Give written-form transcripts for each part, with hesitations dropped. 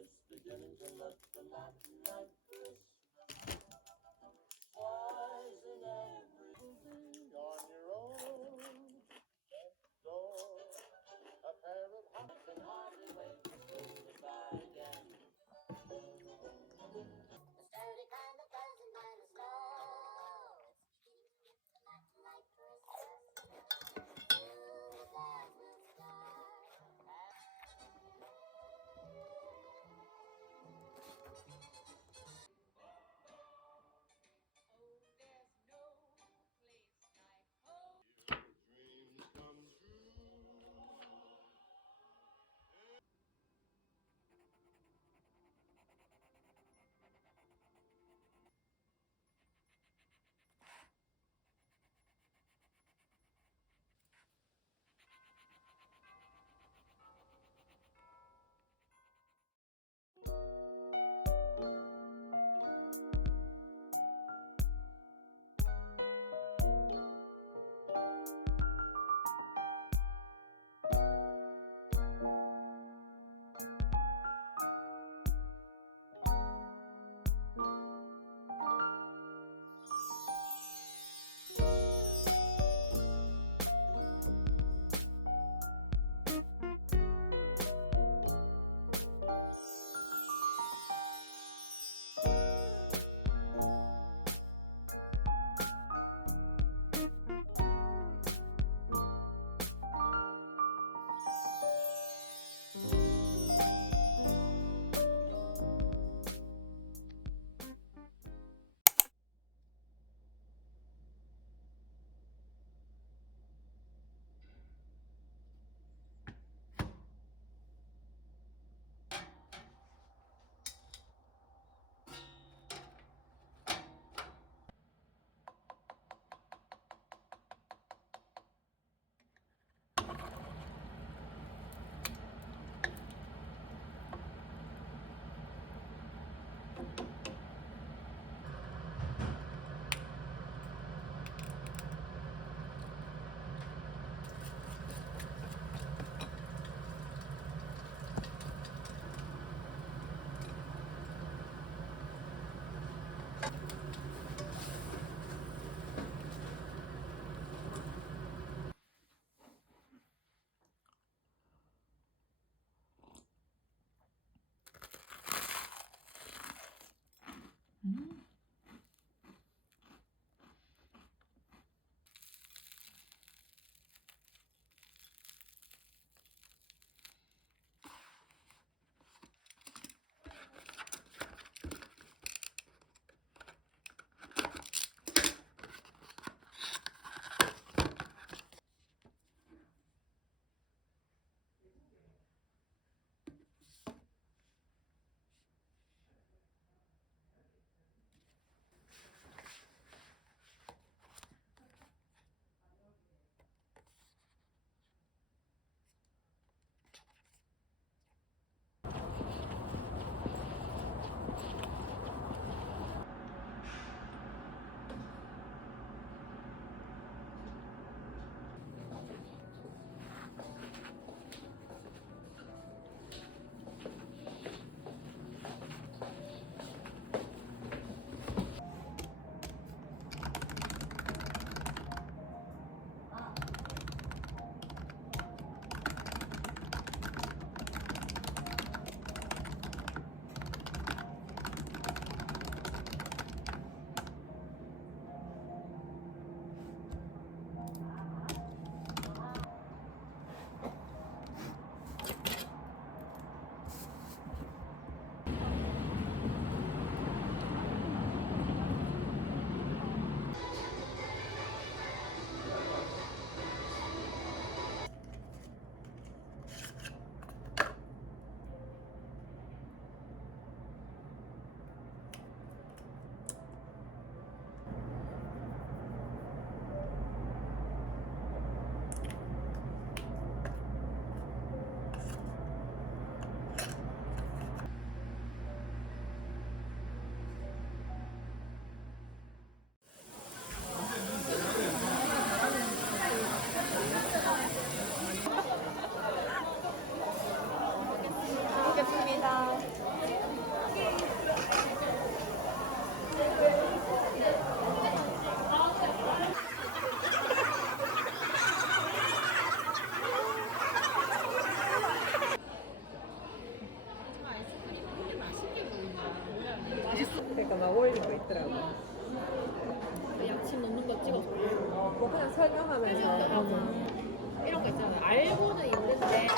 It's beginning to look a lot like Christmas. Boys in every be on your own. Next door, a pair of hops can hardly wait to say goodbye again. The sturdy kind that doesn't mind the snow. It's beginning to look like Christmas. Soon the bells will start. 찍어줘. 뭐 그냥 설명하면서. 맞아. 이런 거 있잖아요. 알고는 있는데.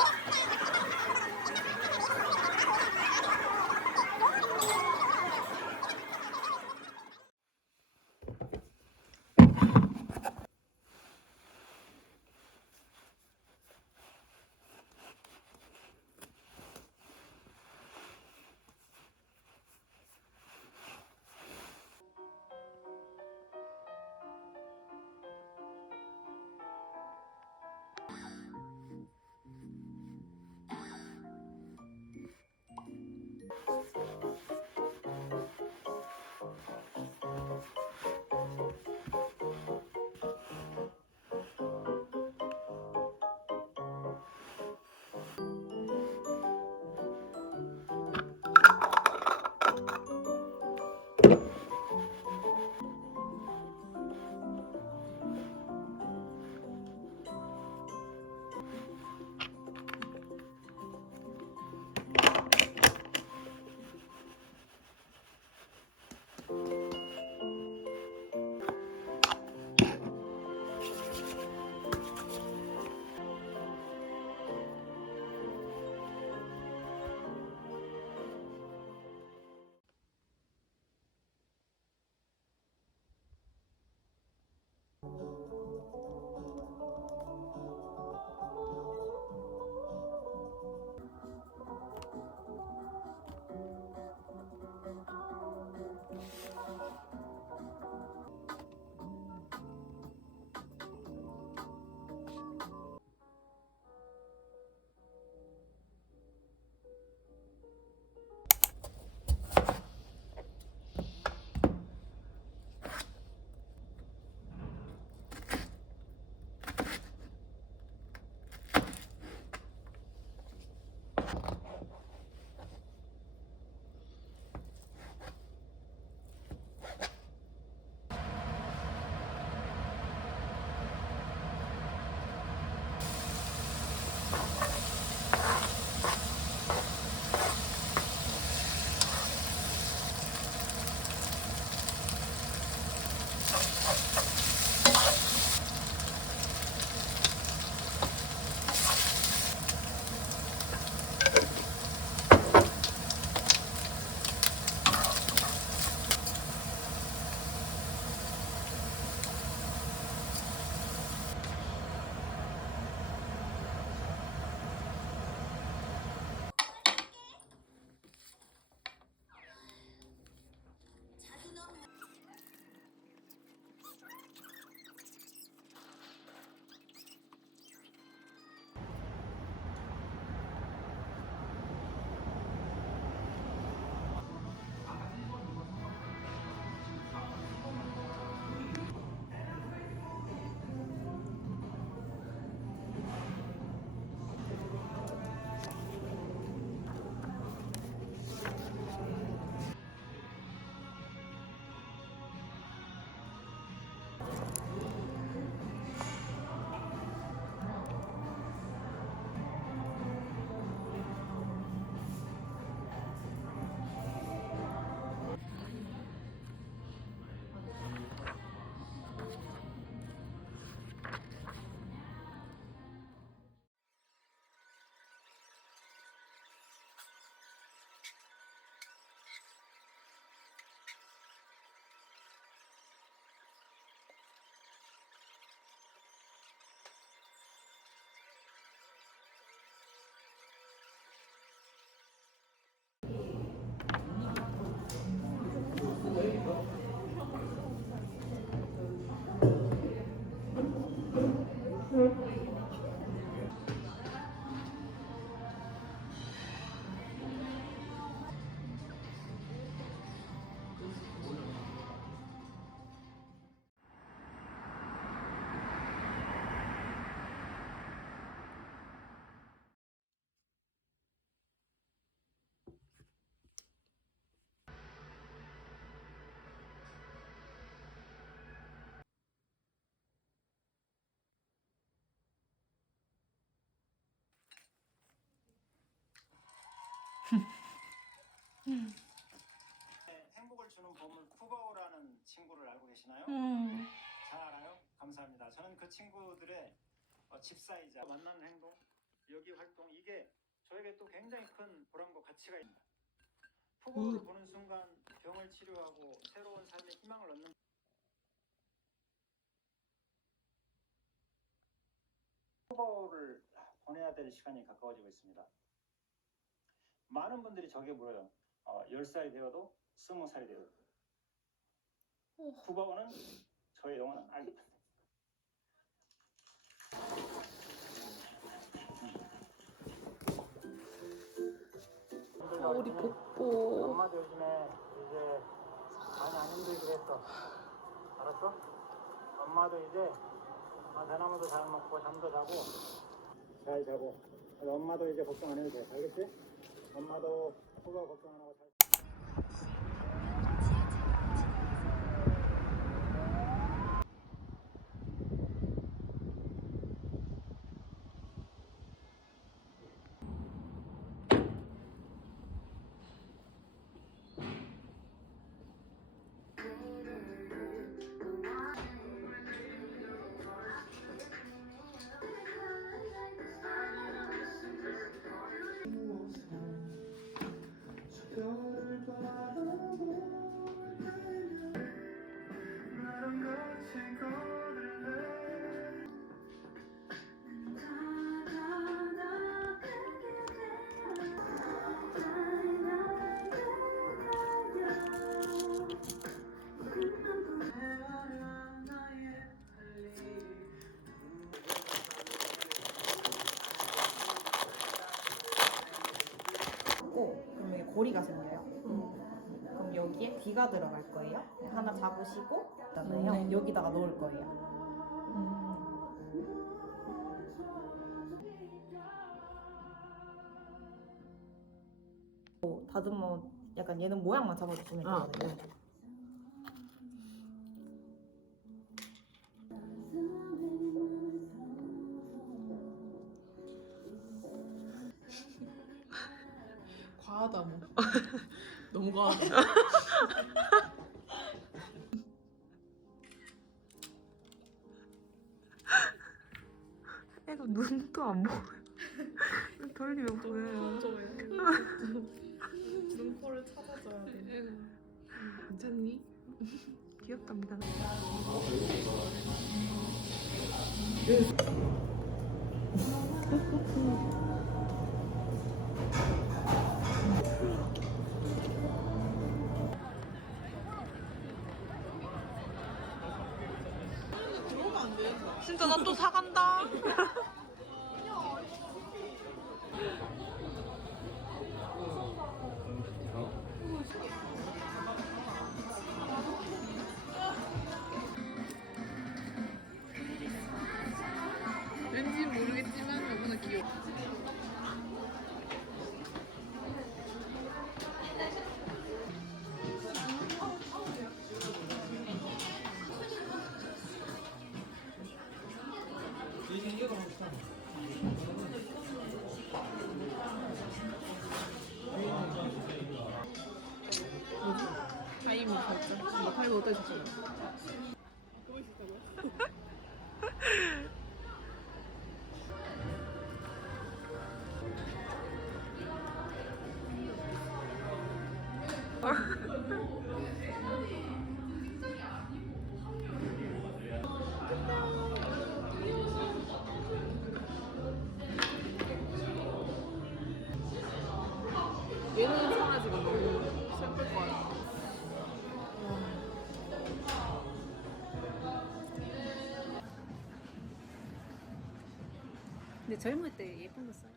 행복을 주는 보물 쿠바오라는 친구를 알고 계시나요? 잘 알아요? 감사합니다. 저는 그 친구들의 집사이자 만나는 행동, 여기 활동 이게 저에게 또 굉장히 큰 보람과 가치가 있습니다. 푸버를 보는 순간 병을 치료하고 새로운 삶의 희망을 얻는 푸버를 보내야 될 시간이 가까워지고 있습니다. 많은 분들이 저에게 물어요. 10살이 되어도 20살이 되어도 푸버는 저의 영원한 알겠다. 우리 복보. 엄마도 요즘에 이제 많이 안 힘들기로 했어. 알았어? 엄마도 이제 대나무도 잘 먹고 잠도 자고 잘 자고. 엄마도 이제 걱정 안 해도 돼. 알겠지? 엄마도 푸버 걱정 안 하고 잘. 그럼 여기 고리가 생겨요. 그럼 여기에 귀가 들어갈 거예요. 하나 잡으시고 그다음에요. 여기다가 넣을 거예요. 다듬어 약간 얘는 모양만 잡아주시면 되거든요. 과하다 뭐. 너무 과하다. 애가 눈도 안 보여요. 돌리면 보여요. 눈코를 찾아줘야 돼. 괜찮니? 귀엽답니다. 진짜 나 또 사간다. 왠지 모르겠지만 너무나 귀여워. 타이밍 살짝. 타이밍 어떻게 쳤어요? 그거 있었다고요? 얘는 사라지고 너무 슬플 것 같아. 근데 젊을 때 예쁜 거 써요.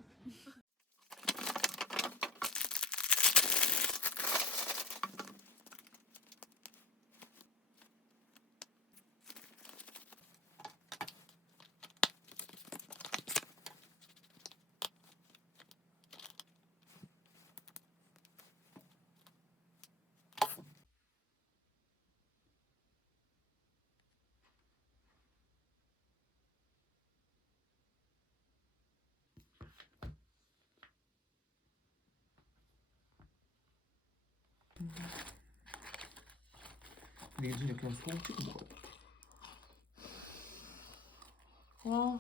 근데 진짜 그냥 소금 찍어 먹어야 돼. 와.